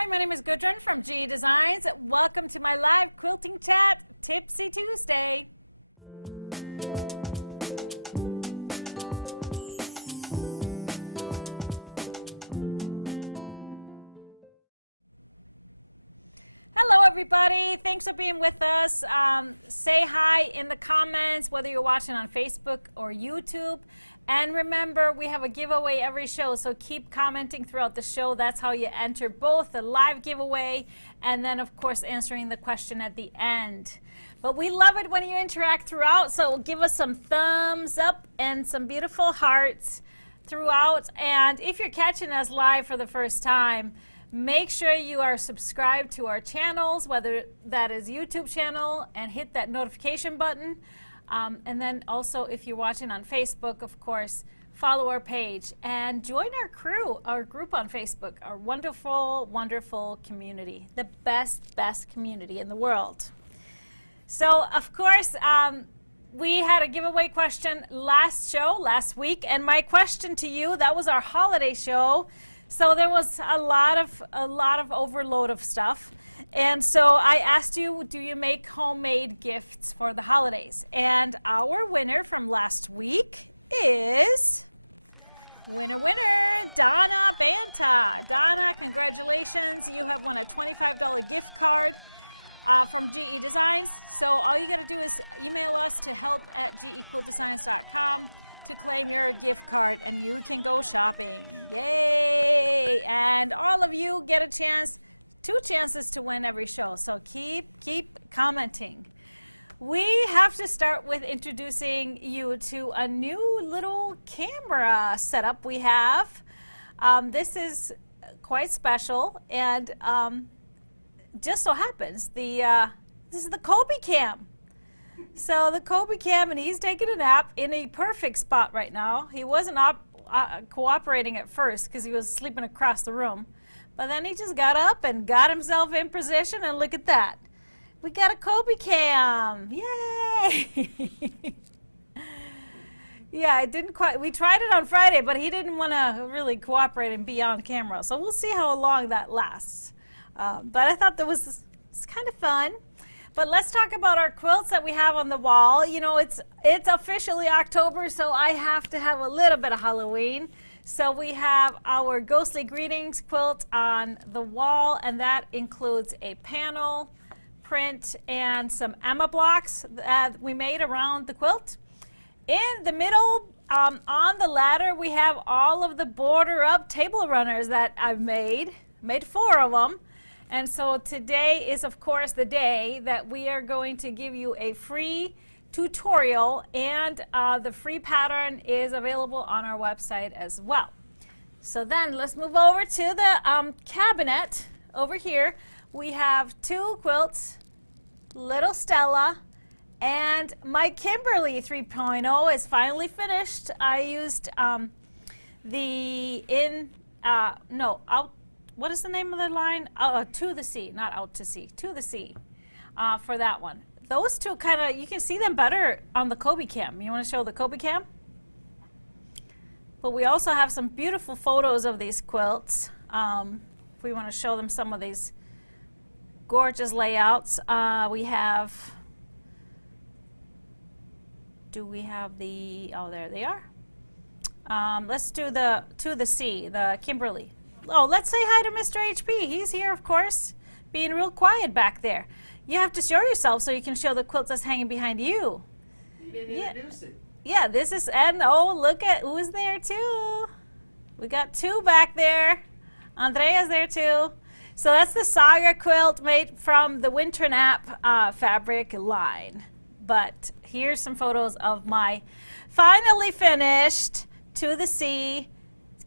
Hi, my name is Gudrun from GE Designs. Welcome to my live quilting chat, Tipsy Tuesday. Hello, everybody. Thanks for being with us. Say hi in the comments, whether you're watching on Facebook or YouTube. And remember, we have a giveaway every show, so keep commenting throughout the show. That's how you enter both the live giveaway and then, of course, answering the question at the end. But we love it when you interact throughout, so give us some thumbs up and some beautiful hearts throughout. And if you're catching us live for the first time, make sure you are subscribed to our channels, whether that is YouTube channel, and hit that notification button. And then also, if you're watching on Facebook, of course, follow our page and join our crew, our group on Facebook, our wonderful, wonderful community, the best community in the world. So, of course, we had a giveaway question last week, and my question to you, that was our holiday show. So there was a lot of overload of stuff. And so I asked you, do you make homemade gifts for the holidays? And our winner from last week is winner, Donna Banta. Donna, congratulations. You have won a $25 gift card from GE Designs. So all you got to do is email us to help@gequiltdesigns.com to claim your gift card, and you can go shopping. Yay! And all of you get a chance, 2 chances to win every show, so keep commenting. We have to start with introducing you to a new little camera setup we have. This is quite special, and just so happens this is the Koby Cam. So the Koby Cam, and he's taking a nap in a perfect spot right now. He wasn't cooperating at first because he was sleeping across the room. But then he just got up and got himself in position, and look at that. We got a Koby Cam. Yay! Yeah, it didn't quite. We tried it on Friday, but he didn't want to really cooperate and be on camera. So we'll see how long that lasts. But I thought it's kind of fun. But let's talk about our quilts that we have on the wall. You know, it's officially October, so I have to have a little bit of Halloween. So we have our Ghostly Greetings quilt on the wall, and that includes a panel, print, and some Emma blocks that we made around the quilt. In the middle, on the ladder, we have all of the border up table runners that I've made 4 of them. And so today is, of course, the day that we are going to give you a free tutorial, and the free pattern is available on our website as well. So then let's move over to the cabinet. Over here we have 2 quilts, Little Stella, and my Kimberly 3.0 is finally finished. I used what is the name of the line? To the Sea, not Out to Sea, To the Sea for that one. Those 2 kind of, you can see them better on the Koby Cam. You want to show the Koby Cam? But we also have some beautiful photos of these quilts. If we want to show them some of these gorgeous layouts. Do we have the, oh, there they are. Let's do the To the Sea, the Kimberly. Oh, let's say hi to Mr. HP. He's here, of course, being real quiet back there. You have to show yourself so you can show the quilt that's hanging behind you. You didn't introduce it. Yeah, this is, and oh, look at who's there too. We got 2 back there. Andrea's there too. So that's the Saga quilt made from the Winter Nap fabric line. But here's some photos of my finally finished To the Sea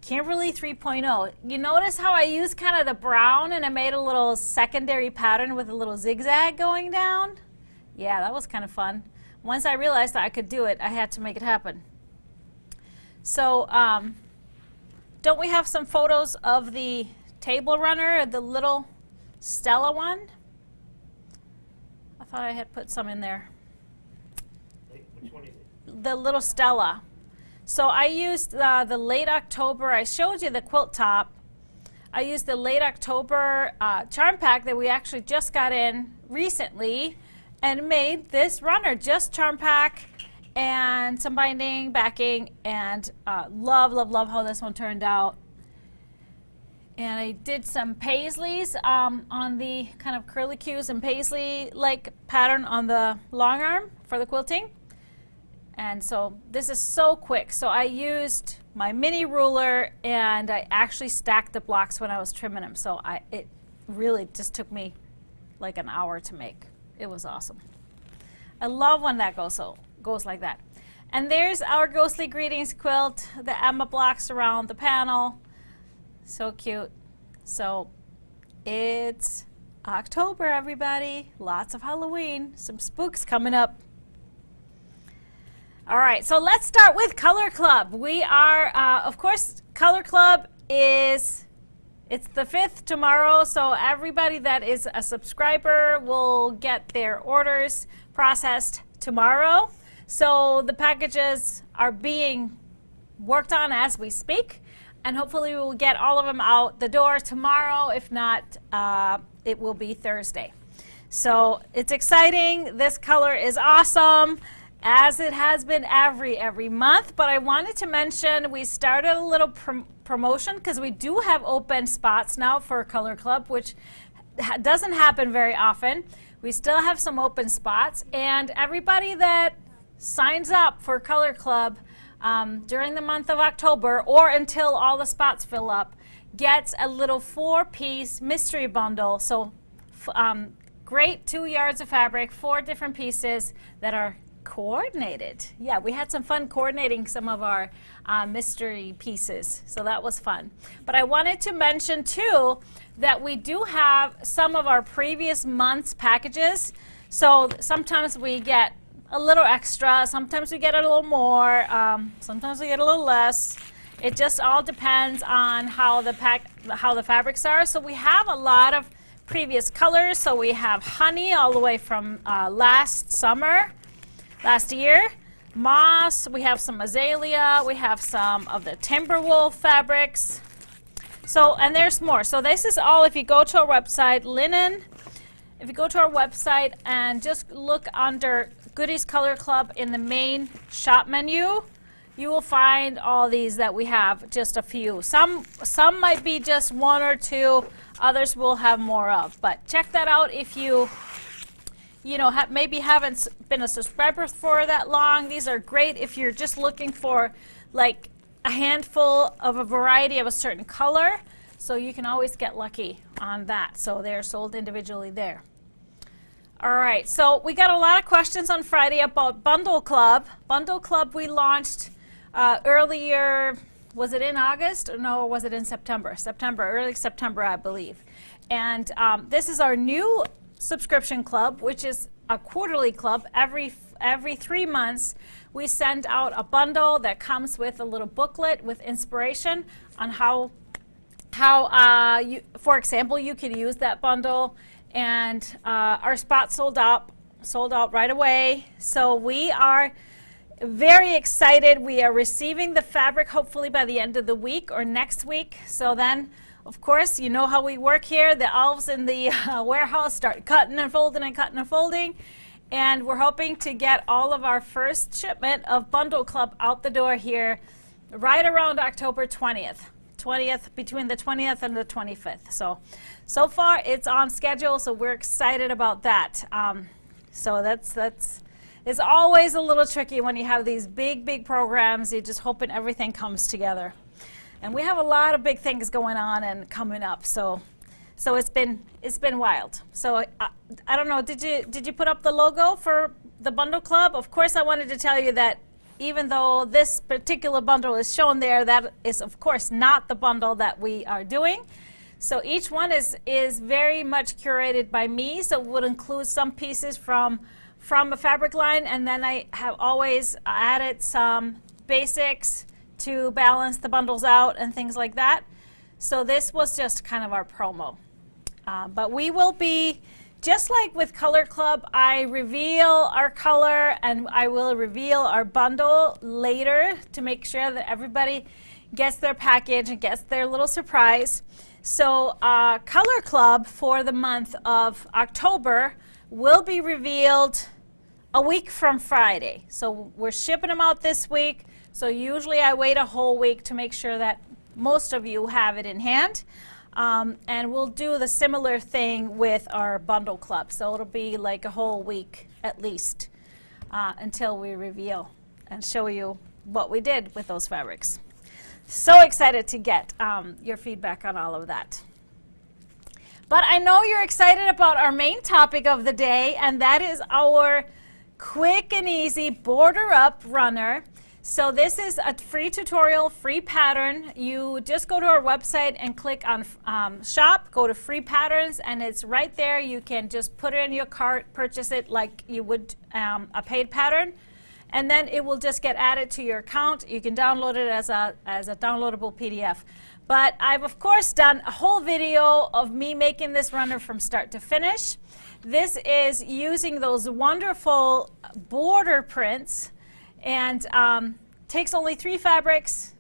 Kimberly 3.0. You notice how I used kind of the brown and I made a little secondary pattern with a little zigzag going down? Yeah, that was kind of fun. Once I realized that I could do it, I had to make it happen. So, don't we have some photos of the table runner, the little Stella one? I thought I had put some in there. Which one is it? The little Stella. So I used the late October, I showed you the quilt top. I used the late October charm pack that we actually just got in recently and made this runner, just charm pack and some binding, backing, and love how this one turned out. And I did some paisleys on the kind of curlicues and paisley-like pattern on the long arm for the quilting. And so this is so quick. So I used my mini ruler and I actually stacked the blocks when I was trimming them. So it really just took me like an hour to make. It was awesome. I love when that goes like that. And there's our Ghostly Greetings quilt, the Emma blocks around the panel. So cute. So it's October, everybody. Lots of Halloween, some spooks coming up. All right, so let's start with Color Club. We are, of course, Color Club it's the 5th tomorrow, so everybody that is a subscriber will get their orders processed tomorrow. So the packages are being worked on as we speak, and hopefully we'll get all of them out the door tomorrow. If not, it will be Thursday. So it's exciting. This color is awesome, as it has been every month. But I wanted to mention we started a little promotion because we do have open spots now for Color Club, which doesn't happen very often. We still have some open spots, and everybody that signs up for Color Club during the month of October or until all the spots fill up gets a little 4-piece mystery bundle. So great 2 yards of fabric, 4 different pieces that are coordinated. Yeah, we had some fun coordinating some of our mystery pieces, so that was fun. But I wanted to mention too that we do have some of our previous month's packages. So sometimes we get a little extra, sometimes we get a little more, sometimes we get a little less. It just all depends on how the fabrics are. So we have a lot of previous colors. So we have honey all the way from last year, moss, we have some azalea, we have some of the Timberwolf fabrics. So, and there's more. So this is all, if you go to our website, linen, if you go to our website and just look under Goodies Color Club in the main shop menu, you will find all these that we have, just a few. Some might be just 1 or 2, others will have more of. But check that out if you maybe haven't been a subscriber for that long. These are great if you're just looking for like a handful of a variety of a certain color. So you can always get lucky on that. So they're sold individually there. All right, so we got a lot of questions on Friday about Bundle Club. Bundle Club we launched earlier, was it in August? Or no, was it in September? Early September, I believe. And this is our new subscription club, which is a quarterly club. Every 3 months we send out a bundle that comes with a little booklet with inspiration on how you, for example, you could use that bundle. And our spot sold out right away. So we are very excited. We are receiving the fabric hopefully by the end of the week or next week. So then, of course, you know how we work here. The elves in the warehouse start cutting and folding and cutting and folding. And we're hoping to get all of our first shipment of Bundle Club out the door here right around October 20th. Between the 20th and the 25th. So far it's on schedule, so we're excited about that. So it's always a little tricky when you have these big programs. You're just hoping everything comes together. And we have a lot of big things going on and coming up. So it's been wild. So I don't know, did you put up the logo for the Bundle Club? Of course I wanted to tell you that even though this particular bundle is shown there, that is of course not the bundle that we are doing. So each one is very much curated by me, so it would include some pieces from a fabric line, and then I have always added some basics to balance the bundles out and things like that. So this was just kind of our promo. But we will be, just like with Color Club, I reveal our color and I will reveal our bundle later to make sure that everybody gets their package and gets their little surprise. So Color Club for the month of October will be revealed a week from Friday. So we're shipping them out this week. So usually I wait a whole week to make sure that most of you have it in hand. And we'll do the similar thing with our bundle club. So it'll be like a whole week at least until we reveal and show you what we did with those fabrics. So excited to get your feedback on all of that. But I know you're excited about our main topic of the day, and that is our quick and easy border up runner. So this is a free tutorial, free pattern. You just go to our website and click on shop, go to free patterns, and it's right there. You can just put it in your cart, purchase it like you would a paid pattern, and then it will just get added to your account. You can download it as a downloadable PDF. But I've of course done a whole video of me making this runner from start to finish. This is using those wonderful border prints, and takes only 3 fabrics,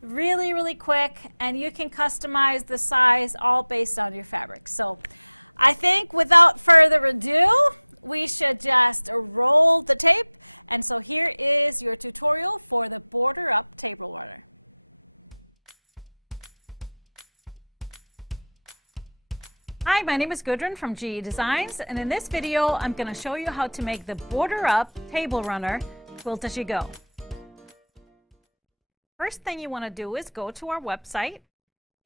really, really quick, and you can customize the size all based on your fabric. So I think without further ado, we should just roll the tape. And so here is your tutorial for the border up table runner. Hi, my name is Gudrun from GE Designs, and in this video I'm going to show you how to make the border up table runner quilt as you go. First thing you want to do is go to our website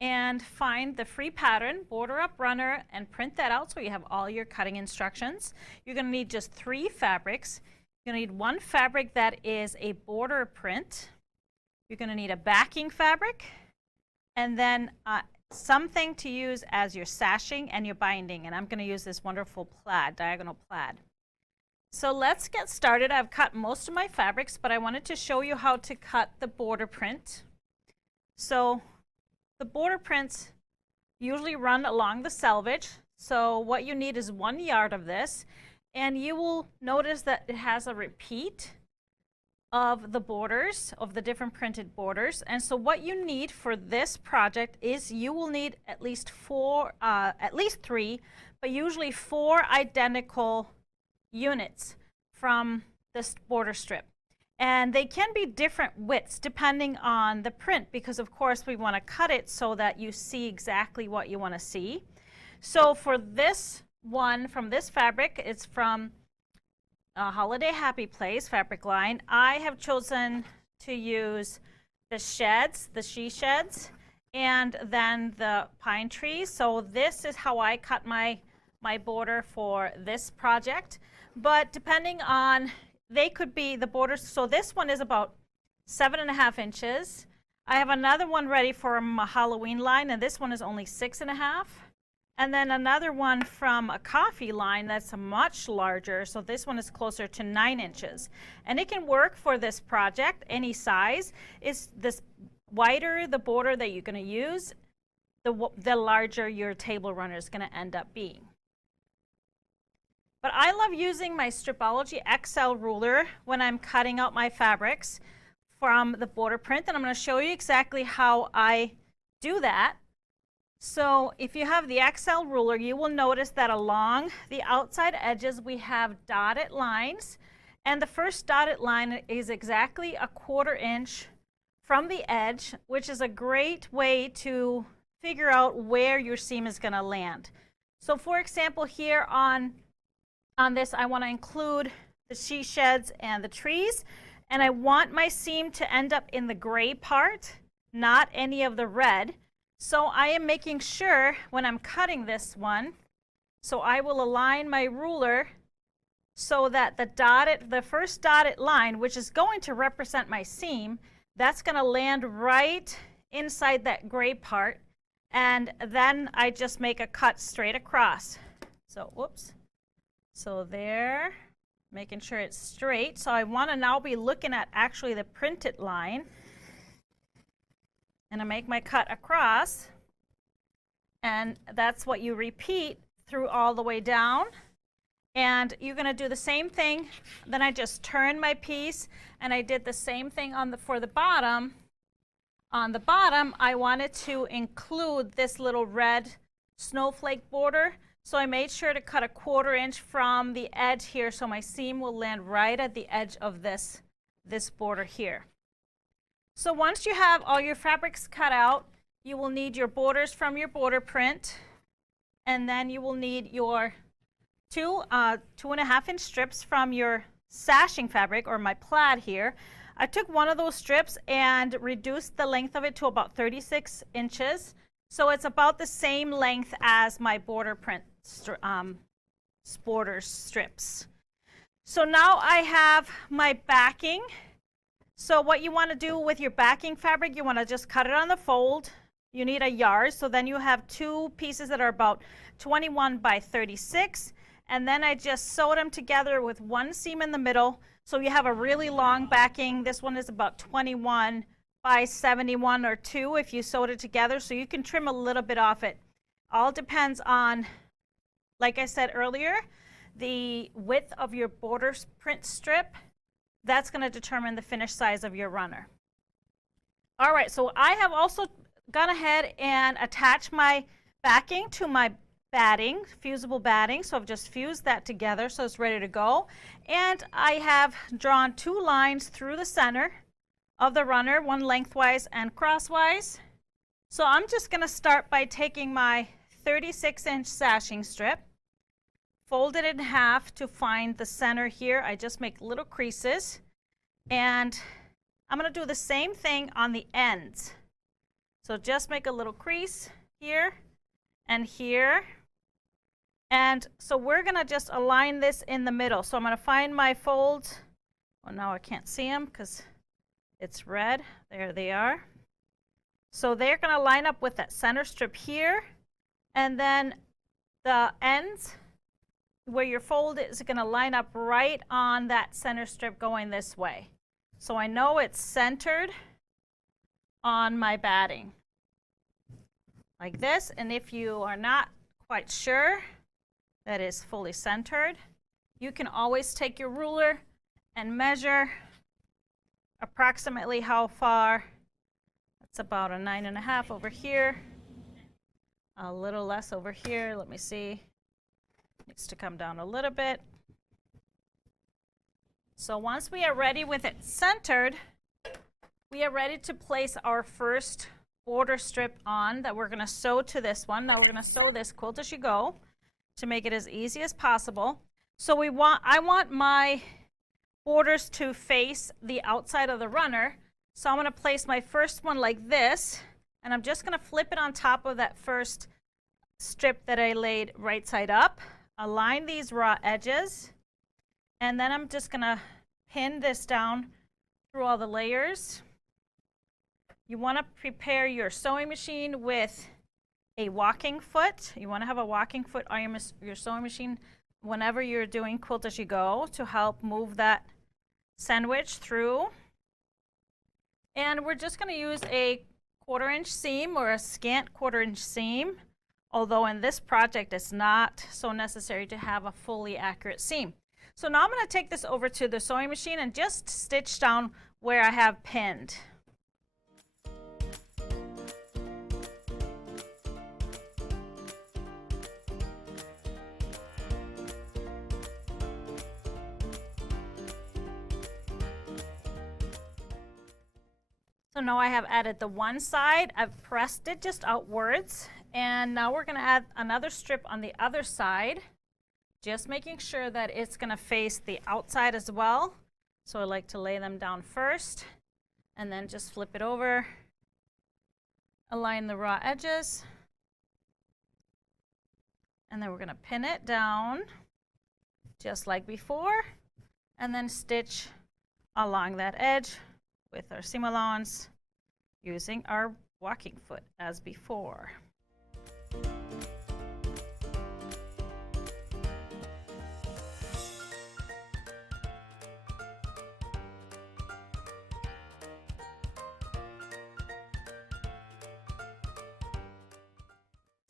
and find the free pattern, border up runner, and print that out so you have all your cutting instructions. You're going to need just 3 fabrics. You're going to need 1 fabric that is a border print. You're going to need a backing fabric, and then something to use as your sashing and your binding. And I'm going to use this wonderful plaid, diagonal plaid. So let's get started. I've cut most of my fabrics, but I wanted to show you how to cut the border print. So the border prints usually run along the selvage. So what you need is 1 yard of this, and you will notice that it has a repeat of the borders, of the different printed borders. And so what you need for this project is you will need at least 3, but usually 4 identical units from this border strip. And they can be different widths depending on the print, because of course we want to cut it so that you see exactly what you want to see. So for this one, from this fabric, it's from Holiday Happy Place fabric line. I have chosen to use the sheds, the she sheds, and then the pine trees. So this is how I cut my border for this project. But depending on, they could be the borders. So this one is about 7.5 inches. I have another one ready for a Halloween line, and this one is only 6.5. And then another one from a coffee line that's much larger. So this one is closer to 9 inches. And it can work for this project, any size. It's this wider the border that you're going to use, the larger your table runner is going to end up being. But I love using my Stripology XL ruler when I'm cutting out my fabrics from the border print. And I'm going to show you exactly how I do that. So if you have the XL ruler, you will notice that along the outside edges we have dotted lines, and the first dotted line is exactly 1/4 inch from the edge, which is a great way to figure out where your seam is going to land. So for example, here on this I want to include the she sheds and the trees, and I want my seam to end up in the gray part, not any of the red. So I am making sure when I'm cutting this one, so I will align my ruler so that the first dotted line, which is going to represent my seam, that's going to land right inside that gray part, and then I just make a cut straight across. So whoops. So there, making sure it's straight. So I want to now be looking at actually the printed line. And I make my cut across, and that's what you repeat through all the way down. And you're going to do the same thing. Then I just turn my piece, and I did the same thing for the bottom. on the bottom, I wanted to include this little red snowflake border. So I made sure to cut a 1/4 inch from the edge here so my seam will land right at the edge of this border here. So once you have all your fabrics cut out, you will need your borders from your border print, and then you will need your 2.5 inch strips from your sashing fabric, or my plaid here. I took one of those strips and reduced the length of it to about 36 inches. So it's about the same length as my border print border strips. So now I have my backing. So what you want to do with your backing fabric, you want to just cut it on the fold. You need a yard, so then you have 2 pieces that are about 21 by 36, and then I just sewed them together with 1 seam in the middle. So you have a really long backing. This one is about 21 by 71 or 2 if you sewed it together, so you can trim a little bit off it. All depends on, like I said earlier, the width of your border print strip. That's going to determine the finished size of your runner. All right, so I have also gone ahead and attached my backing to my batting, fusible batting. So I've just fused that together so it's ready to go. And I have drawn 2 lines through the center of the runner, one lengthwise and crosswise. So I'm just going to start by taking my 36-inch sashing strip, fold it in half to find the center here. I just make little creases, and I'm going to do the same thing on the ends. So just make a little crease here and here. And so we're going to just align this in the middle. So I'm going to find my folds. Well, now I can't see them because it's red. There they are. So they're going to line up with that center strip here. And then the ends where your fold is going to line up right on that center strip going this way. So I know it's centered on my batting like this. And if you are not quite sure that is fully centered, you can always take your ruler and measure approximately how far. That's about a 9.5 over here, a little less over here. Let me see, needs to come down a little bit. So once we are ready with it centered, we are ready to place our first border strip on that we're going to sew to this one. Now we're going to sew this quilt as you go to make it as easy as possible. So I want my borders to face the outside of the runner. So I'm going to place my first one like this, and I'm just going to flip it on top of that first strip that I laid right side up. Align these raw edges, and then I'm just going to pin this down through all the layers. You want to prepare your sewing machine with a walking foot. You want to have a walking foot on your sewing machine whenever you're doing quilt as you go to help move that sandwich through. And we're just going to use a 1/4 inch seam or a scant 1/4 inch seam, although in this project it's not so necessary to have a fully accurate seam. So now I'm going to take this over to the sewing machine and just stitch down where I have pinned. So now I have added the one side, I've pressed it just outwards, and now we're going to add another strip on the other side, just making sure that it's going to face the outside as well. So I like to lay them down first and then just flip it over, align the raw edges, and then we're going to pin it down just like before, and then stitch along that edge with our seam allowance using our walking foot as before.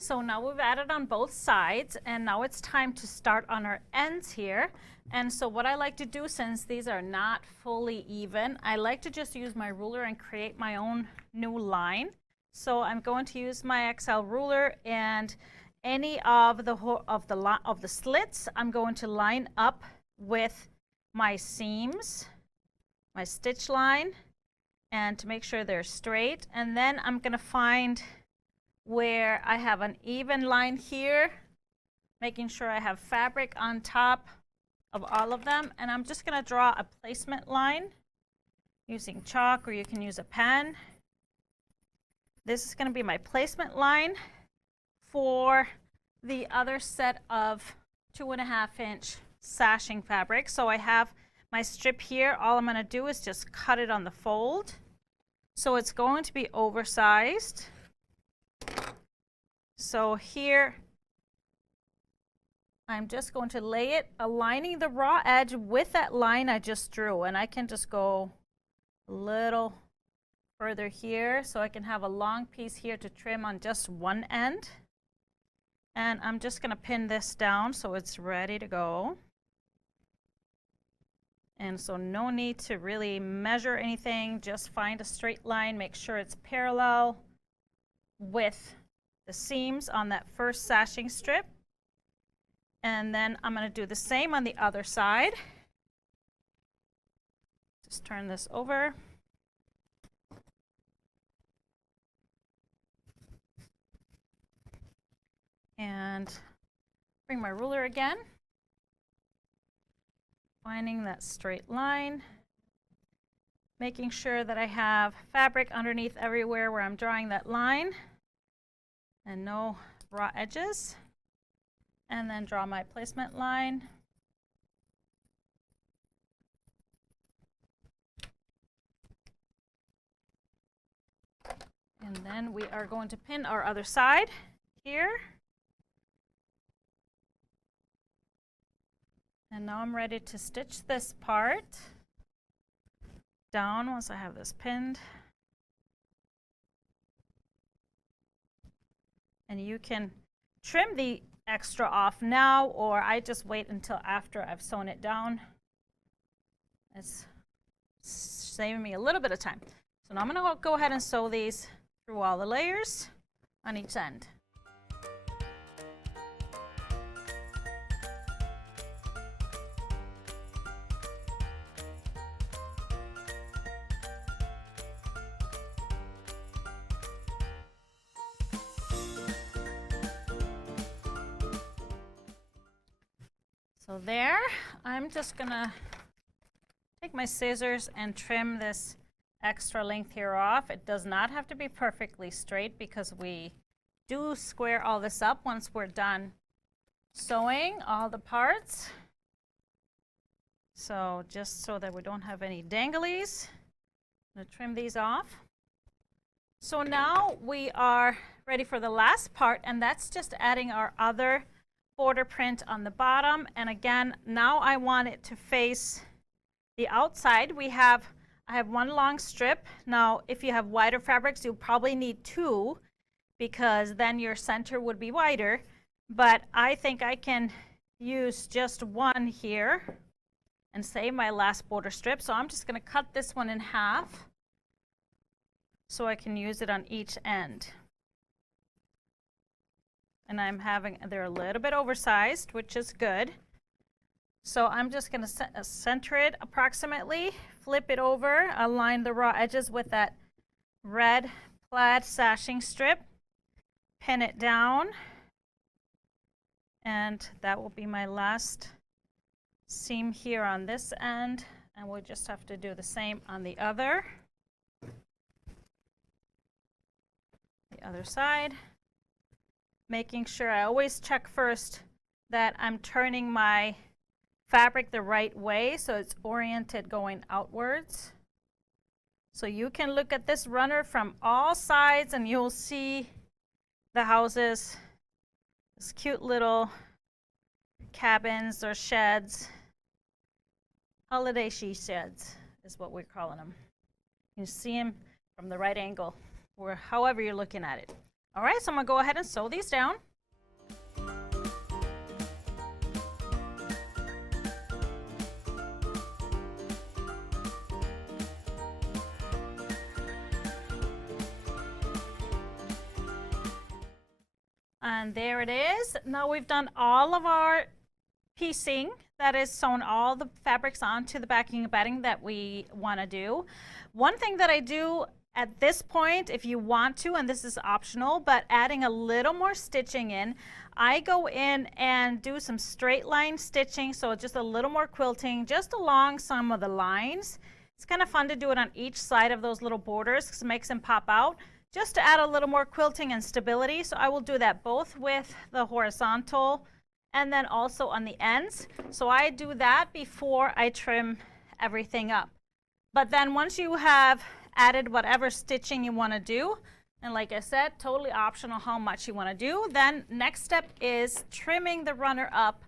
So now we've added on both sides, and now it's time to start on our ends here. And so what I like to do, since these are not fully even, I like to just use my ruler and create my own new line. So I'm going to use my XL ruler, and any of the slits I'm going to line up with my seams, my stitch line, and to make sure they're straight. And then I'm going to find where I have an even line here, making sure I have fabric on top of all of them. And I'm just going to draw a placement line using chalk, or you can use a pen. This is going to be my placement line for the other set of 2.5 inch sashing fabric. So I have my strip here. All I'm going to do is just cut it on the fold. So it's going to be oversized. So here I'm just going to lay it, aligning the raw edge with that line I just drew. And I can just go a little further here, so I can have a long piece here to trim on just one end. And I'm just going to pin this down so it's ready to go. And so no need to really measure anything, just find a straight line, make sure it's parallel with the seams on that first sashing strip. And then I'm going to do the same on the other side. Just turn this over. And bring my ruler again, finding that straight line, making sure that I have fabric underneath everywhere where I'm drawing that line and no raw edges. And then draw my placement line. And then we are going to pin our other side here. And now I'm ready to stitch this part down once I have this pinned. And you can trim the extra off now, or I just wait until after I've sewn it down. It's saving me a little bit of time. So now I'm going to go ahead and sew these through all the layers on each end. So there, I'm just gonna take my scissors and trim this extra length here off. It does not have to be perfectly straight because we do square all this up once we're done sewing all the parts. So just so that we don't have any danglies, I'm gonna trim these off. So now we are ready for the last part, and that's just adding our other border print on the bottom. And again, now I want it to face the outside. I have one long strip. Now if you have wider fabrics, you'll probably need two, because then your center would be wider, but I think I can use just one here and save my last border strip. So I'm just going to cut this one in half so I can use it on each end. And they're a little bit oversized, which is good. So I'm just going to center it approximately, flip it over, align the raw edges with that red plaid sashing strip, pin it down, and that will be my last seam here on this end, and we'll just have to do the same on the other side. Making sure I always check first that I'm turning my fabric the right way so it's oriented going outwards. So you can look at this runner from all sides and you'll see the houses, these cute little cabins or sheds. Holiday she sheds is what we're calling them. You see them from the right angle, or however you're looking at it. All right, so I'm gonna go ahead and sew these down. And there it is. Now we've done all of our piecing, that is sewn all the fabrics onto the backing and batting that we want to do. One thing that I do at this point, if you want to, and this is optional, but adding a little more stitching in, I go in and do some straight line stitching, so just a little more quilting just along some of the lines. It's kind of fun to do it on each side of those little borders because it makes them pop out, just to add a little more quilting and stability. So I will do that both with the horizontal and then also on the ends. So I do that before I trim everything up. But then once you have added whatever stitching you want to do, and like I said, totally optional how much you want to do, then next step is trimming the runner up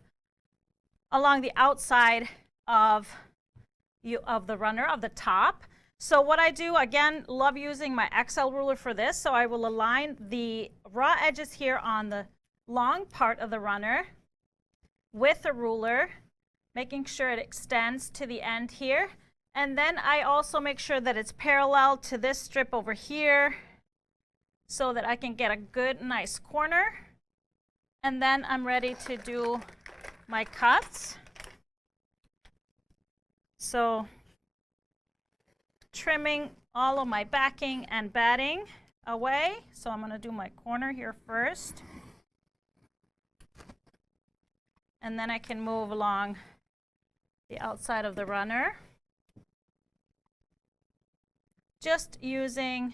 along the outside of the runner, of the top. So what I do, again, love using my XL ruler for this, so I will align the raw edges here on the long part of the runner with a ruler, making sure it extends to the end here. And then I also make sure that it's parallel to this strip over here so that I can get a good, nice corner. And then I'm ready to do my cuts. So trimming all of my backing and batting away. So I'm going to do my corner here first. And then I can move along the outside of the runner. Just using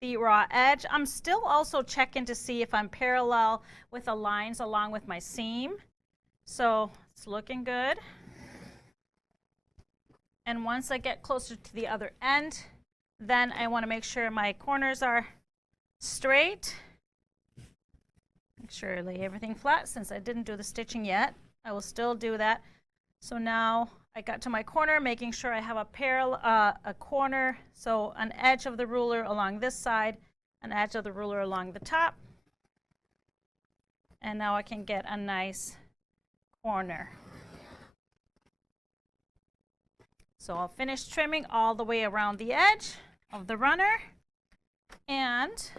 the raw edge. I'm still also checking to see if I'm parallel with the lines along with my seam. So it's looking good. And once I get closer to the other end, then I want to make sure my corners are straight. Make sure I lay everything flat since I didn't do the stitching yet. I will still do that. So now I got to my corner, making sure I have a corner, so an edge of the ruler along this side, an edge of the ruler along the top. And now I can get a nice corner. So I'll finish trimming all the way around the edge of the runner and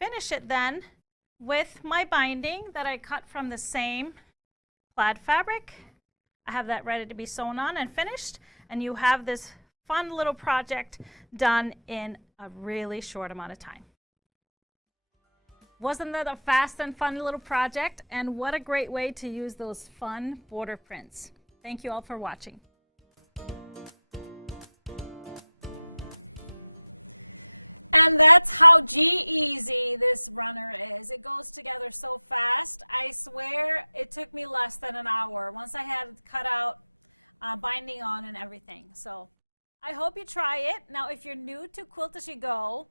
finish it then with my binding that I cut from the same plaid fabric. I have that ready to be sewn on and finished, and you have this fun little project done in a really short amount of time. Wasn't that a fast and fun little project? And what a great way to use those fun border prints. Thank you all for watching. And that's how G-easy this runner is. It goes together so fast. I swear it took me less than an hour once I had cut out binding on and everything. So I hope you try it. Now, if you're new to Quilt As You Go,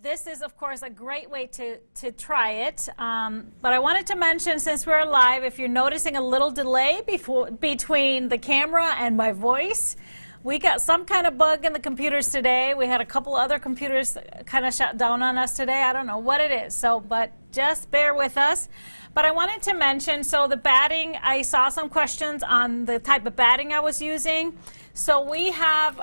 this is, of course, a great way to try it. But I wanted to mention, since we're live, if you're noticing a little delay between the camera and my voice, we got some kind of bug in the computers today. We had a couple other computers kind of shut down on us today. I don't know what it is, but just bear with us. But I wanted to mention, so the batting, I saw some questions on the type of batting I was using. So we have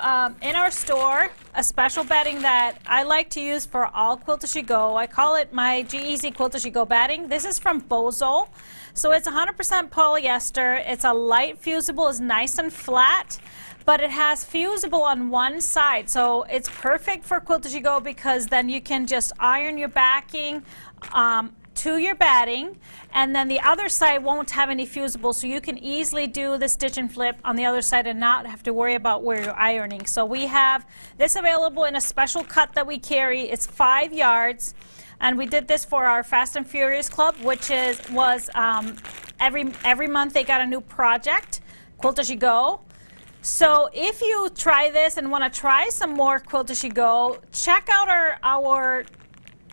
in our store a special batting that I like to use for all Quilt As You Go. I call it my G-Easy Quilt As You Go batting. This is from Bozo. So it's 100% polyester. It's a light fusible. It's nice and flat, but it has fusible on one side. So it's perfect for Quilt As You Go because then you can just iron your backing to your batting, and then the other side won't have any fusible, so you can easily do the stitch and flip on the other side and not have to worry about where you're ironing. So we have this available in a special cut that we carry. It's 5 yards, and we did this for our Fast and Furious Club, which was every month they got a new project, Quilt As You Go. So if you try this and want to try some more Quilt As You Go, check out our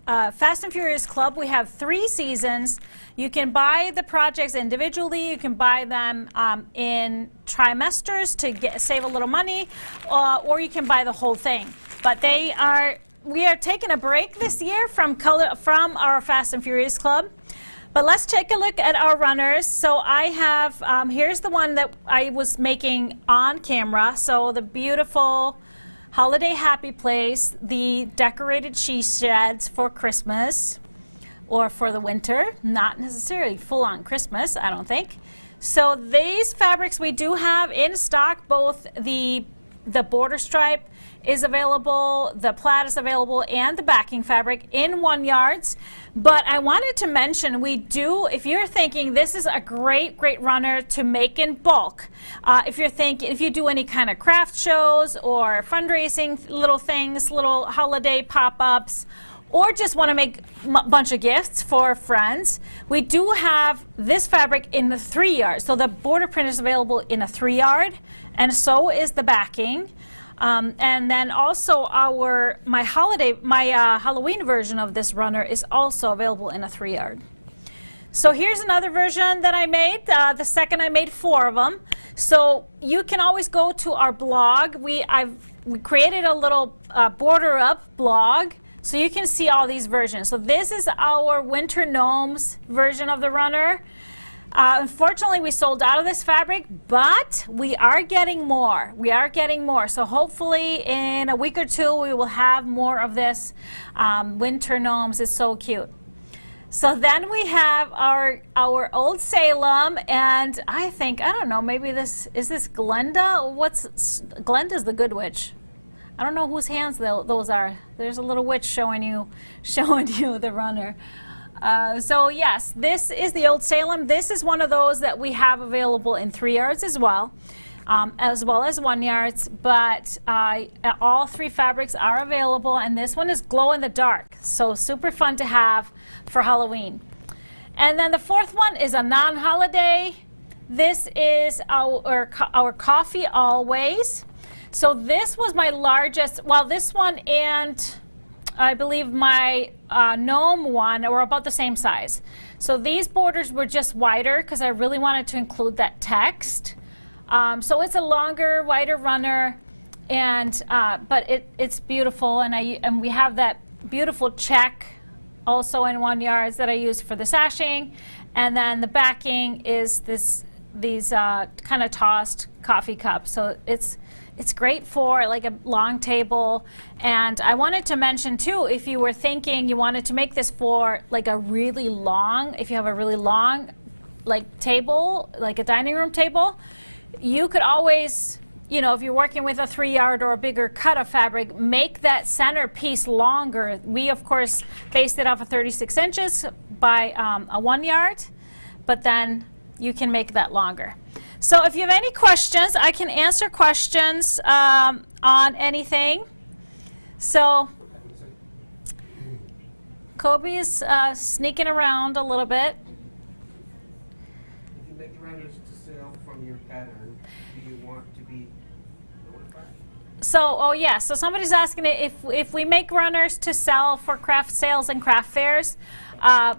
Fast and Furious Club. We have 3 seasons. You can buy the projects individually. You can buy them in trimesters to save a little money, or you can buy the whole thing. But they are we are taking a break this year from our Fast and Furious Club. But let's take a look at our runners. So I have, here's the one that I was making on camera. So the beautiful Holiday Happy Place, the decorated she sheds for Christmas or for the winter, not necessarily full on Christmas, I don't think. So these fabrics we do have in stock, both the border stripe is available, the plaid is available, and the backing fabric in 1 yards. But I wanted to mention, we do, if you're thinking this is a great runner to make in bulk, if you do any kind of craft shows or fundraising little things, little holiday pop-ups, or just want to make a bunch of gifts for friends, we do have this fabric in the 3 yards. So the border print is available in a 3 yard, and so is the backing. And then also my Halloween version of this runner is also available in a 3 yard. So here's another version that I made. The second I made 4 of them. So you can always go to our blog. We created a little Border Up blog, so you can see all these versions. So this is our Winter Gnomes version of the runner. Unfortunately, we sold out of this fabric, but we are getting more. We are getting more. So hopefully in a week or two, we will have more of this. Winter Gnomes is so cute. So then we have our Old Salem, and I don't know, maybe is this Glenda? Glenda's the Good Witch. I don't know whose hands those are. There's a little witch showing you the runner. So yes, this is the Old Salem. This is one of those that we have available in 3 yards as well as 1 yards. But all 3 fabrics are available, and this one is glow in the dark. So super fun to have for Halloween. And then the 4th one is a non-holiday. This is our Coffee Always. So this was my largest, well, this one and I believe my gnome one were about the same size. So these borders were just wider because I really wanted to include that text. So it's a longer, wider runner, and but it's beautiful, and we have that beautiful check also in 1 yards that I use for the sashing, and then the backing is these kind of tossed coffee cups. So it's great for like a long table. And I wanted to mention too, if you were thinking you wanted to make this for like a really long, if you have a really long like table, like a dining room table, you could always, if you're working with a 3 yard or a bigger cut of fabric, make that center piece longer. We of course based it off of 36 inches by a 1 yard, but then you can make that longer. So if you have any questions, I can answer questions on anything. So Koby is sneaking around a little bit. If you make runners to sell from your pattern, do you want to be notified? So, so somebody's asking if we make runners to sell for craft sales and craft fairs,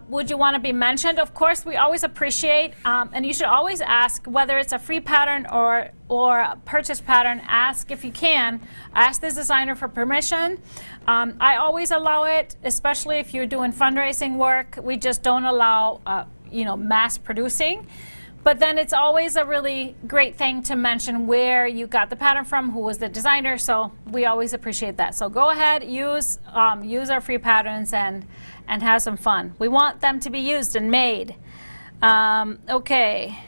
would you want to be mentioned? Of course, we always appreciate, and you should always ask whether it's a free pattern or a purchase pattern. Ask if you can. Ask the designer for permission. I always allow it, especially if you're doing fundraising work. We just don't allow, mass producing. But then it's always a really great thing to mention where you got the pattern from, who was the designer. So we always appreciate that. So go ahead, use our free patterns and have some fun. We want them to be used and made. Okay.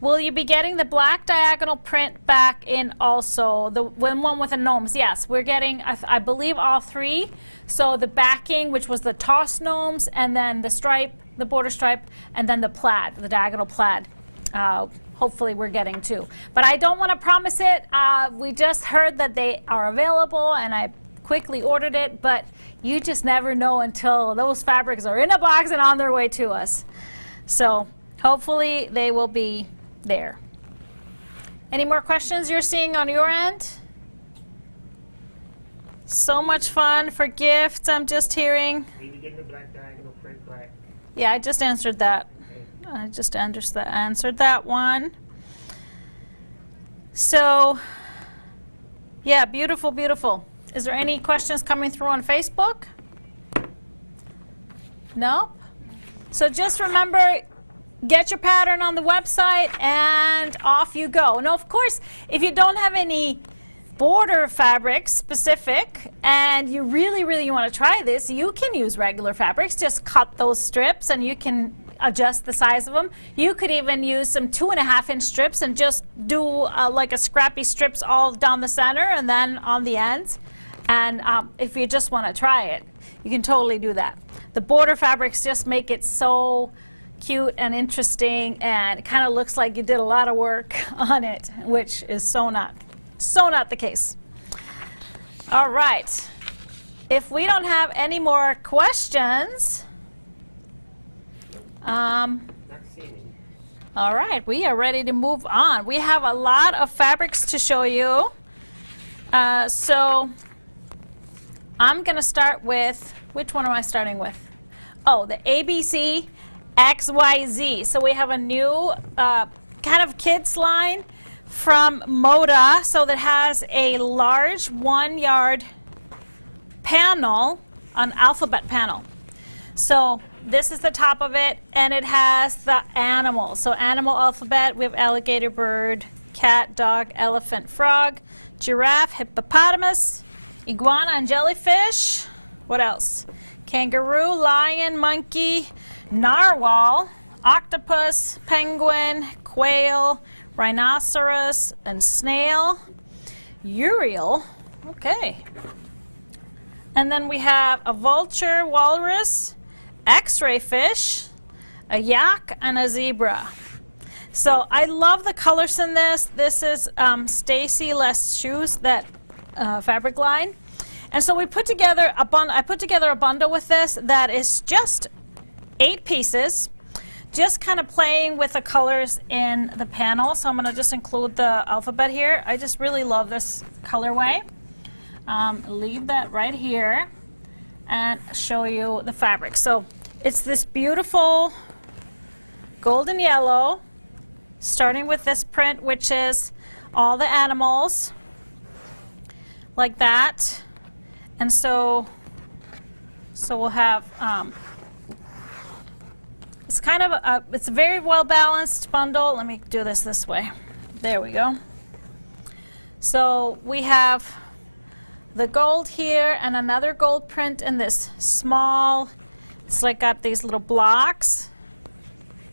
Will you be getting the black diagonal print back in also? The one with the gnomes? Yes, we're getting, I believe, all 3. So the backing, which was the tossed gnomes, and then the stripe, the border stripe, and then the plaid, the diagonal plaid. Hopefully we're getting 2. But I don't want to promise it. We just heard that they are available, and I quickly ordered it, but you just never know until those fabrics are in a box and on their way to us. So hopefully they will be there. Any more questions you're seeing on your end? So much fun for gifts, I'm just hearing. Are you getting the black diagonal print black? Yeah, I just answered that. Okay. I just answered that one. So Yeah, beautiful, beautiful. Is there any questions coming through on Facebook? No? So just remember, get your pattern on the website and off you go. Now, of course, if you don't have any border fabric specific and you really, really want to try this, you can use regular fabrics. Just cut those strips and you can adjust the size of them. You could even use some 2.5-inch strips and just do like a scrappy strips all down the center and then on the ends. And if you just want to try it, you can totally do that. The border fabrics just make it so cute and interesting, and it kind of looks like you did a lot of work on it, which is so not the case. All right. If we don't have any more questions, all right, we are ready to move on. We have a lot of fabrics to show you. So I'm going to start with, which one am I starting with? Oh, the ABC XYZ. So we have a new kind of kids line from Moda. So that has a large 1-yard panel, an alphabet panel. So this is the top of it, and it has the animals. So animal alphabet, we have alligator, bird, cat, dog, elephant, frog, giraffe, hippopotamus, iguana and jellyfish. What else? Kangaroo, lion, monkey, narwhal, octopus, penguin, quail, rhinoceros, and snail. Uriel. Okay. And then we have a vulture, walrus, X-ray fish, a yak, and a zebra. So I love the colors in this. This is Stacy Les Shoes, that fabric line. And so we put together a bundle. I put together a bundle with this that is just 8 pieces, just kind of playing with the colors in the panel. So I'm going to just include the alphabet here. I just really love this colorway. Leave that right here and show you the fabric. So it's this beautiful golden yellow, starting with this print, which is all the animals, like that. And so we'll have, it's kind of it's a very well balanced bundle. Let me do this way. There we go. So we have the gold here and another gold print in this small, it's like got these little blocks,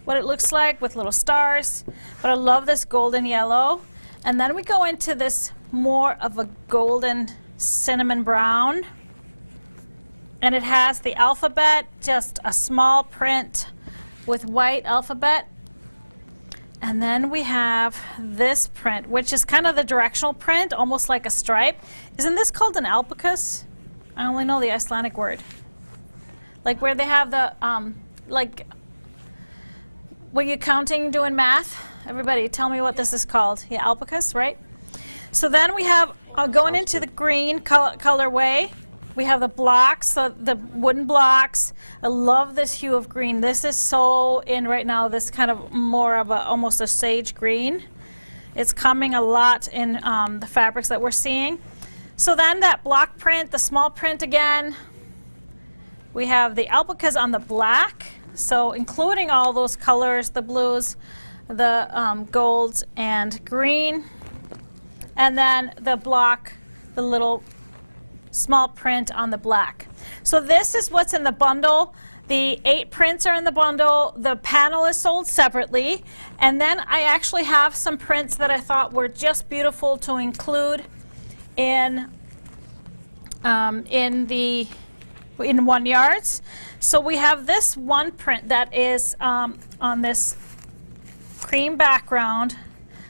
what it looks like with little stars. But I love this golden yellow. And then we go into this more of a golden cinnamon brown, and it has the alphabet, just a small print with white alphabet. And then we have this print, which is kind of the directional print, almost like a stripe. Isn't this called an alpacas? I only know the Icelandic word. Like where they have the, like, were you counting, doing math? Everybody tell me what this is called. Yeah, alpacas, right? So then we have, going into the green colorway, we have the blocks, the wooden blocks. I love this hue of green. This is so in right now, this kind of more of a, almost a sage green. It's coming a lot in the fabrics that we're seeing. So then that block print, the small print again, we have the alpacas on the black. So including all those colors, the blues, the golds and green. And then the block, the little small print on the black. So this is what's in the bundle. The 8 prints are in the bundle. The panel is sold separately. And then I actually have some prints that I thought were just beautiful to include in 1 yards. So we have this one print that is on this cream background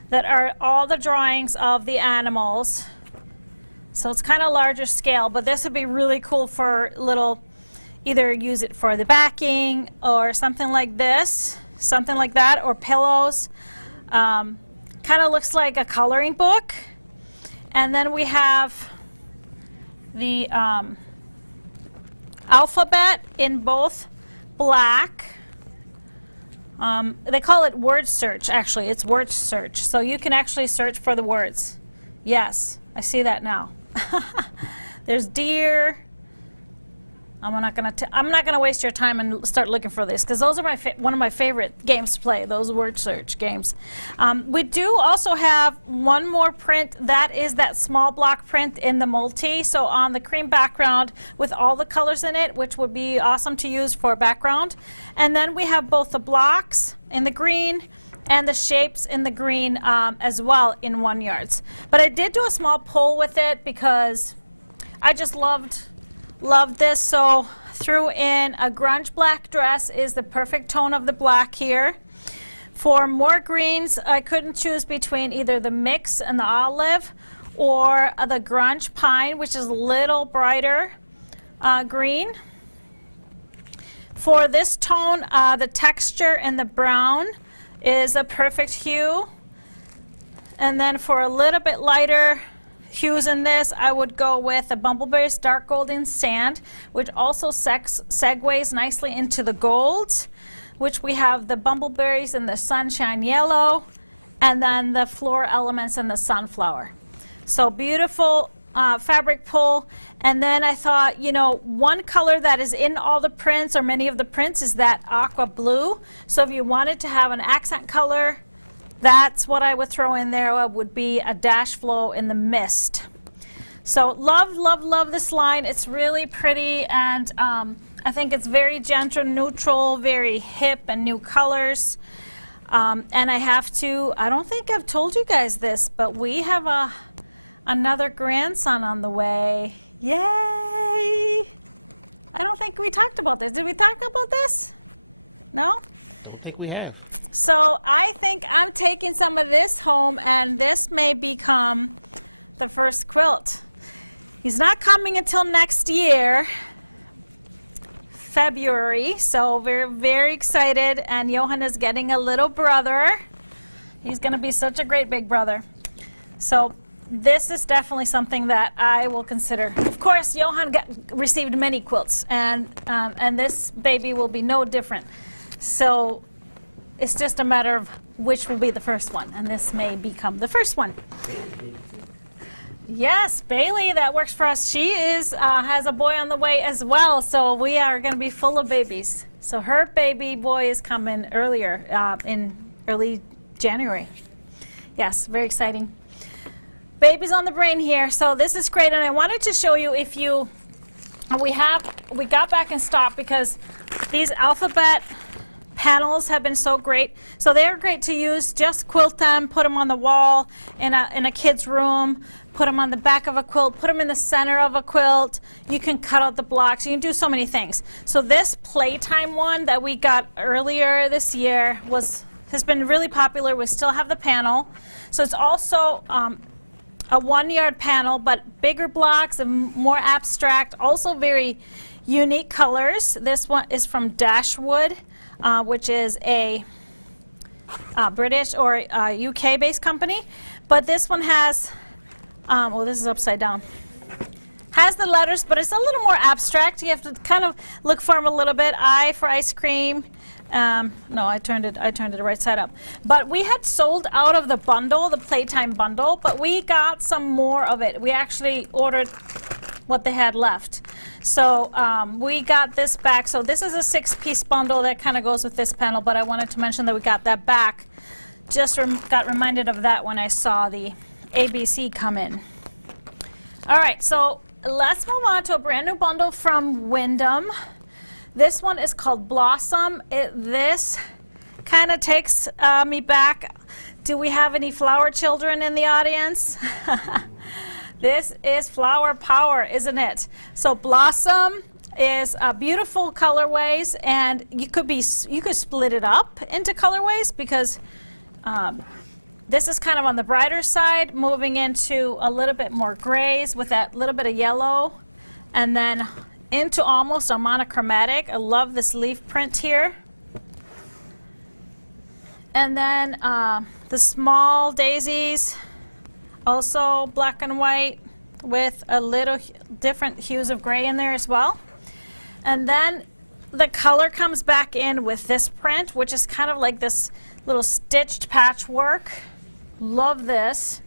that are all the drawings of the animals. So it's kind of larger scale, but this would be really cool for little, either use it for the backing or something like this, something like that, or pillows. Kind of looks like a coloring book. And then we have the alphabet in both black. They call it word search, actually. It's word search. So you can actually search for the words. Yes, I see that now. There's deer. I'm not gonna waste your time and start looking for this because those are one of my favorite games to play. Those word search games. We do also have one more print. That is that small block print in the multi. So on the cream background with all the colors in it, which would be awesome to use for background. And then we have both the blocks in the green and the shapes in the green as well in 1 yards. But I did do a small pull with it because I just loved this, so threw in a grunge black dress is the perfect tone of the black here. For more greens, I couldn't choose between either the mix and the olive or the grunge pine, which is a little brighter green. For this tone, the texture and the brown is a perfect hue. And then for a little bit lighter hues in this, I would go with the Bumbleberries Dark Golden Sand, which also segues nicely into the golds, which we have the Bumbleberries in the Sunshine Yellow, and then the Floral Elements in the Sunflower. So beautiful fabric pull. And then I thought, you know, one color that is in all the prints or many of the prints is that aqua blue. So if you wanted to have an accent color, that's what I would throw in there. It would be a dash flow in the mist. So love, love, love this line. It's really pretty, and I think it's very gender neutral, very hip and new colors. And I don't think I've told you guys this, but we have another grandson on the way. Yay! I don't think we talked about this. Did we talk about this? No? I don't think we have. So I think I'm taking some of this home, and this may become the first quilt. He's not coming until next year, February, so we're very excited, and Johan is getting a little brother. He's going to be such a great big brother. So this is definitely something that I will consider. Of course, Johan received many quilts, and this baby will be no different. So it's just a matter of which will be the first one, and this may become the first one. Yes, Bailey, that works for us. She has a boy on the way as well, so we are going to be full of babies. So her baby boy is coming earlier, in early January. Yes, very exciting. Babies on the brain here, so this is great, and I wanted to show you we got back in stock because these alphabet panels have been so great. So they're great to use. Just quilt them, put them on the wall in a kid's room, put them on the back of a quilt, put them in the center of a quilt. You can cut out the blocks. You can do so many things. So this playtime one that we got earlier this year has been really popular. We still have the panel. So it's also a 1 yard panel, but bigger blocks and more abstract, also very unique colors. This one is from Dashwood, which is a British or UK based company, but this one has this is upside down, has the letters, but it's a little more abstract. You have to kind of look for them a little bit. I for ice cream. No, I turned it right side up. But we had sold out of the bundle, the playtime bundle, but we got some more of it. We actually ordered what they had left. So we got this back. So this is a 6-piece bundle that kind of goes with this panel, but I wanted to mention that we got that back. Just got reminded of that when I saw the ABC come in. All right, so let's move on to a brand new bundle from Wyndham. This one is called Blossom. This kind of takes me back. Do we have any flower children in the audience? This is flower power, isn't it? So Blossom is beautiful colorways, and you could split it up into colorways because this is kind of on the brighter side, moving into a little bit more grays with that little bit of yellow, and then into almost a monochromatic. I love this leaf print here. And then the small daisies, also black and white with a little different hues of gray in there as well. And then the color comes back in with this print, which is kind of like this little stitched patchwork. Love this.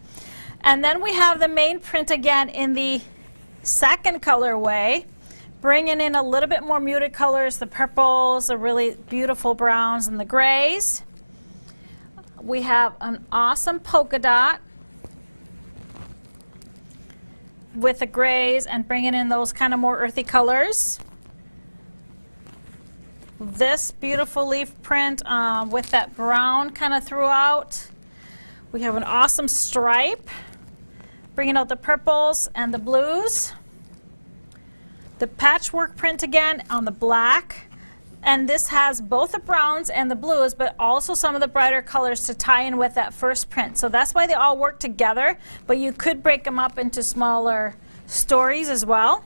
And then we have the main print again in the second colorway, bringing in a little bit more muted colors, the purples, the really beautiful browns, and the grays. We have an awesome polka dot with the grays and bringing in those kind of more earthy colors. This beautiful leaf print with that brown kind of throughout. We have an awesome stripe, bringing out the purples and the blues. The patchwork print again on the black. And this has both the browns and the blues, but also some of the brighter colors to tie in with that first print. So that's why they all work together, but you could break them up into smaller stories as well.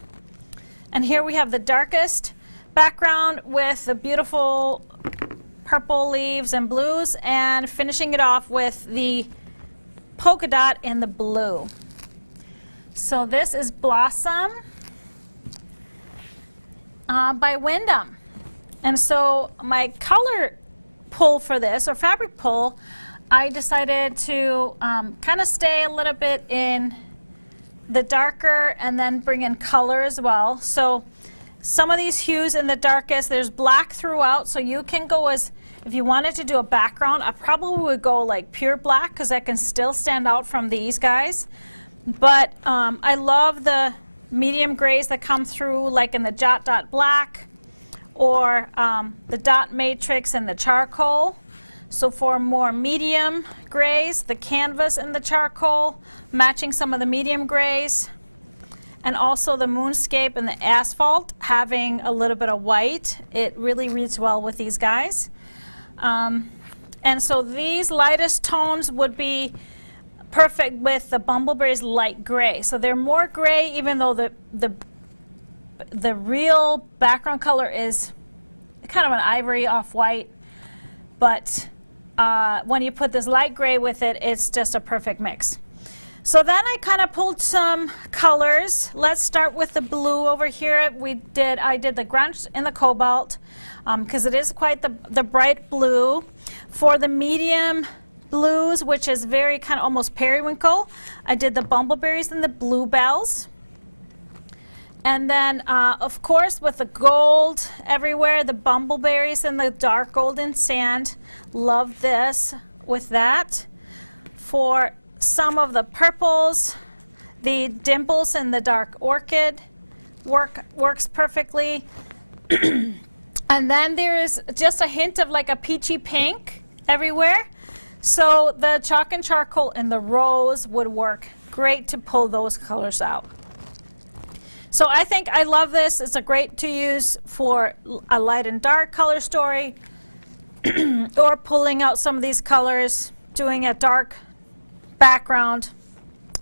And here we have the darkest background with the beautiful purple leaves and blues, and finishing it off with the polka dot in the blue. So this is Blossom by Wyndham. And so my color pull for this, or fabric pull, I decided to kind of stay a little bit in the darker and then bring in color as well. So some of these hues in the darkest, there's black throughout, so you can go as, if you wanted to do a background, I probably would go like pure black because that can still stand out from these guys. But I love the medium grays that come through, like in the Jot Dot Black, or the dot matrix and the charcoal. So for more medium grays, the canvas and the charcoal, matching some of the medium grays, and also the moonscape and the asphalt having a little bit of white. It really reads well with these guys. And so these lightest tones would be perfect with the Bumbleberry's light gray. So they're more gray, even though the real background color is kind of an ivory off-white, but when you put this light gray with it, it's just a perfect mix. So then I kind of pulled some colors. Let's start with the blue over here. I did the grunge and the cobalt because it is quite the bright blue. For the medium blues, which is very kind of almost periwinkle, I did the bumbleberries and the bluebells. And then, of course, with the gold everywhere, the bumbleberries and the dark golden sand. Love this with that. For some of the purples, the dimples and the dark orchid works perfectly. And then there is just a hint of like a peachy pink everywhere. So the chalk and charcoal and the rose would work great to pull those colors out. So I think I love this. It's a great to use for a light and dark color story, or pulling out some of these colors, doing a dark background.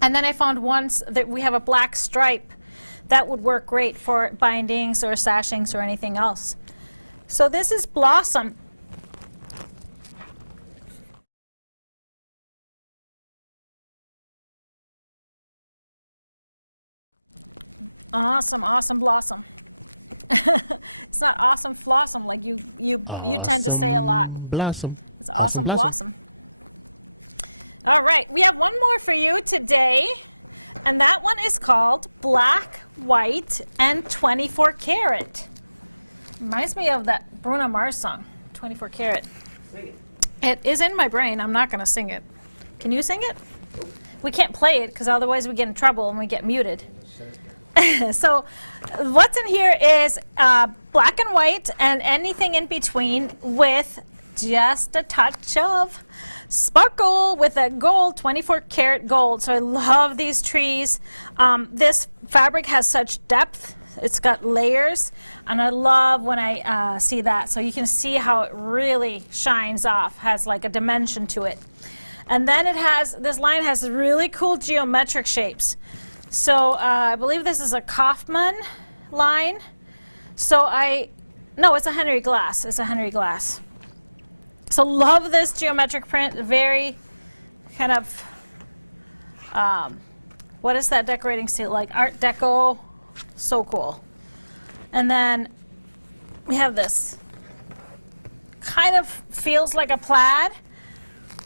And then I found once that we have a black stripe that would work great for bindings or sashings or anything else. So this is Blossom. Awesome, awesome blossom. It's not awesome flossom like you tend to say a lot. Blossom. It's awesome blossom. All right, we have one more for you today, and that one is called Black, White, and 24 Karat. Reminds me of that Bruno Mars song, 24 Karat. Sing it. It is in my brain. I'm not going to sing it. Can you sing it? We can't play it because otherwise we get in trouble and we get muted. So what's in here is black and white and anything in between with just a touch of sparkle with a gold, 24 karat gold. So I love these trees. This fabric has such depth. It's got layers, and I love when I see that. So you can see how it really shines off, has like a dimension to it. And then it has, this line has really cool geometric shapes. So I believe this is a Kaufman line. So no, it's a Henry Glass. It's a Henry Glass. So love this geometric print. Very kind of, what is that decorating style? Like Art Deco. So cool. And then we have this. Kind of feels like a plaid,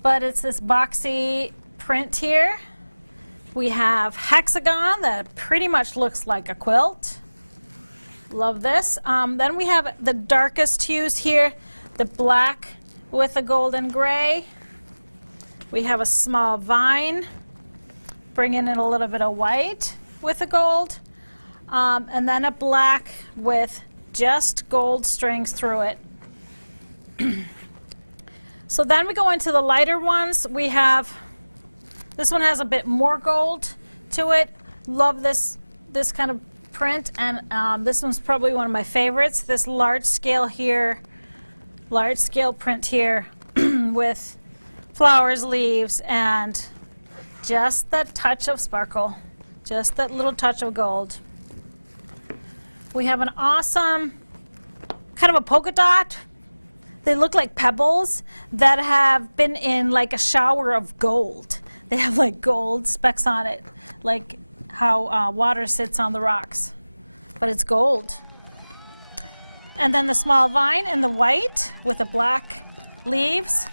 but it's this boxy print here. We have hexagon that pretty much looks like a quilt. Love this. Then we have the darkest hues here, the black with the gold and gray. We have a small vine, bringing in a little bit of white with the gold, and then a black with just gold strings through it. So then we go into the lighter ones. We have, this one has a bit more gold to it. Love this kind of print, and this one's probably one of my favorites. This large scale print here with flowers, leaves, and just that touch of sparkle, just that little touch of gold. We have an awesome kind of a polka dot. They look like pebbles that have been in like a shower of gold. They have like gold specks on it, like how water sits on the rocks, but it's gold. And then the small vine in the white with the black leaves,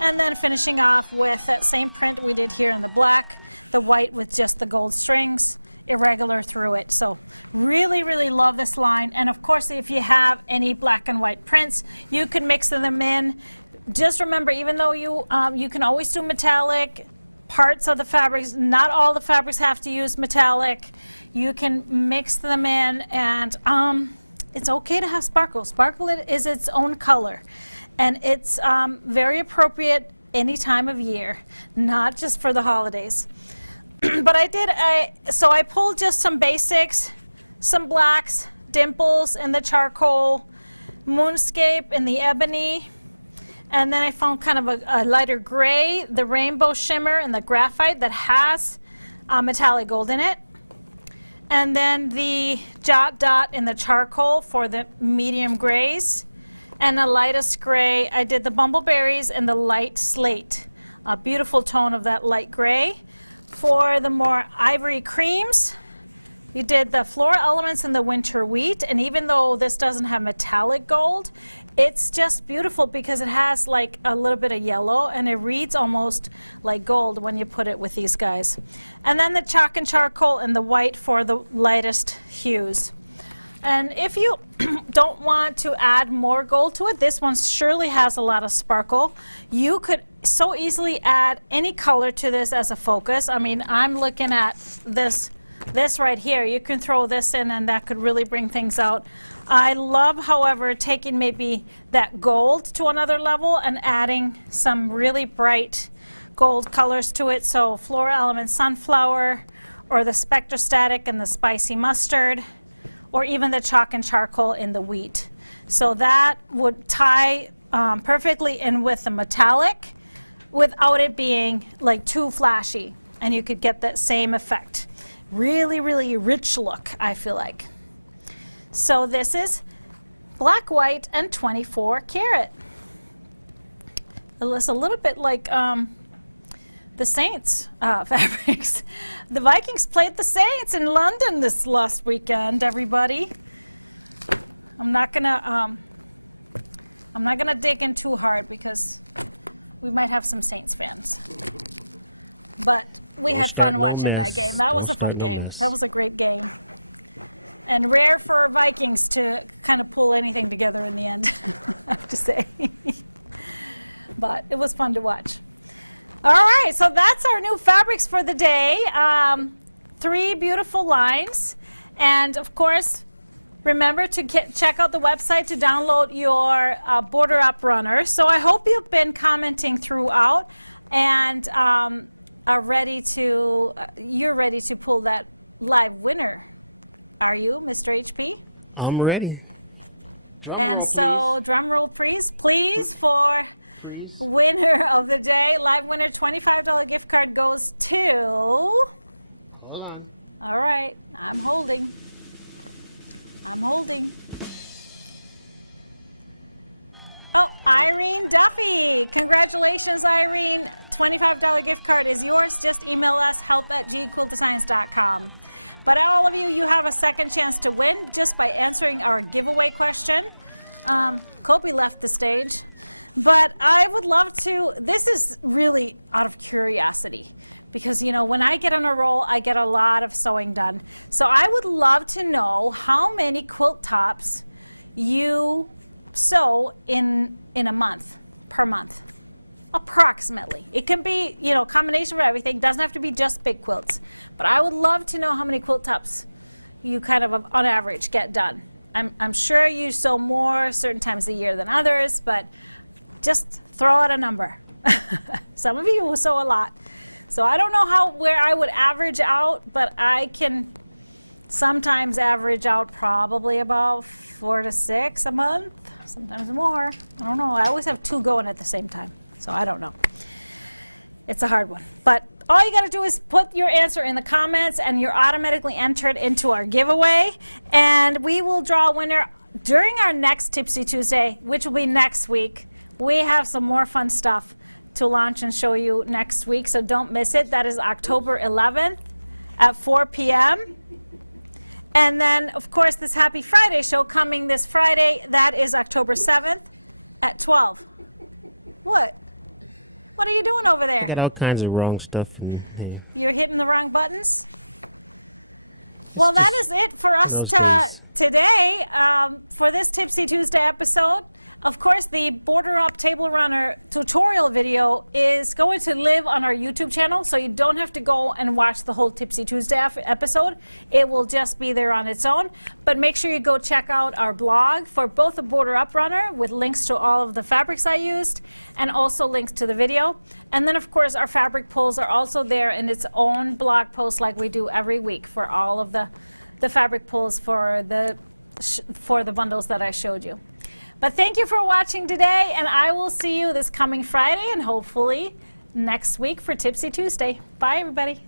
and then finishing off with that same print we did here in the black, the white with just the gold strings, irregular through it. So really, really love this line. And of course, if you have any black and white prints, you can mix them in. Just remember, even though you can always do metallic parts of the fabrics, not all the fabrics have to use metallic. You can mix them in, and it's okay to have sparkle. Sparkle is its own color, and it's very appropriate any time of year, not just for the holidays. But so I pulled just some basics, some blacks, dimples in the charcoal, moonscape in the ebony, and then I found kind of a lighter gray, the rainbow shimmer and the graphite that has metallic gold in it. And then the jot dot in the charcoal for the medium grays. And the lightest gray, I did the bumbleberries and the light slate. A beautiful tone of that light gray. For the more ivory creams, you did the floral elements and the winter wheat. And even though this doesn't have metallic gold, it's just beautiful because it has like a little bit of yellow, and it reads almost like gold when you put it with these guys. And then the chalk and charcoal and the white for the lightest hues. And if you don't want to add more gold to it, this one surely has a lot of sparkle. You could so easily add any color to this as a focus. I mean, I'm looking at this right here. You can throw this in, and that could really bring things out. I love, however, taking maybe that gold to another level and adding some really bright gold colors to it. So floral element sunflower, or the spectrostatic and the spicy mustard, or even the chalk and charcoal in the wheat. So that would tie perfectly in with the metallic without it being like too flashy, and you could get that same effect. Really, really rich look, I feel like. So this is black, white, and 24 karat. It looks a little bit like the Saints fabrics. The Vikings played the Saints in London this last weekend, everybody. I'm not gonna dig in too hard because we might have some Saints fans. But we had fun watching that game. That was a fun game. That was a great game. And rare for Vikings to kind of pull anything together in the end, I have to say. But it was fun to watch. All right, so that's our new fabrics for the day. 3 beautiful lines. And of course, remember to check out the website to download your Border Up Runner. So I hope you've been commenting throughout and are ready to, you're ready to pull that live winner. Are you, Mr. HP? I'm ready. Drum roll, please, for winner of the day. Live winner, $25 gift card goes to... Hold on. All right, I'm holding. Oh, Irene Duffy. Congratulations, Irene. $25 gift card is yours. Just email us, help@gquiltdesigns.com. But all of you, you have a second chance to win just by answering our giveaway question. Koby left the stage. But I would love to, this is really out of curiosity, because, you know, when I get on a roll, I get a lot of sewing done. So I would love to know how many quilt tops you sew in a month, per month, approximately. It can be, you know, a combination of everything. Doesn't have to be just big quilts. But I would love to know how many quilt tops you kind of, on average, get done. I'm sure you sew more certain times of the year than others, but just throw out a number. Some of you will sew a lot. So I don't know where I would average out, but I can sometimes average out probably about 4 to 6 a month, sometimes more. I don't know. I always have 2 going at the same time, so I don't know. It's a hard one. But all you got to do is put your answer in the comments, and you're automatically entered into our giveaway. And we will draw a winner during our next Tipsy Tuesday, which will be next week. We have some more fun stuff to launch and show you next week, so don't miss it. That is October 11th at 4 p.m. And then, of course, this Happy Friday show coming this Friday. That is October 7th at 12. What? What are you doing over there? Got all kinds of wrong stuff in here. You're hitting the wrong buttons? Well, that is it for us today for this Tipsy Tuesday episode. Of course, the Border Up Table Runner tutorial video is going to live on our YouTube channel, so you don't have to go and watch the whole Tipsy Tuesday episode. It will just be there on its own. But make sure you go check out our blog for both the Border Up Runner with links to all of the fabrics I used and also links to the video. And then, of course, our fabric pulls are also there in its own blog post like we do every week for all of the fabric pulls for the bundles that I showed you. But thank you for watching today, and I will see you this coming Friday and hopefully next week for Tipsy Tuesday. Bye, everybody.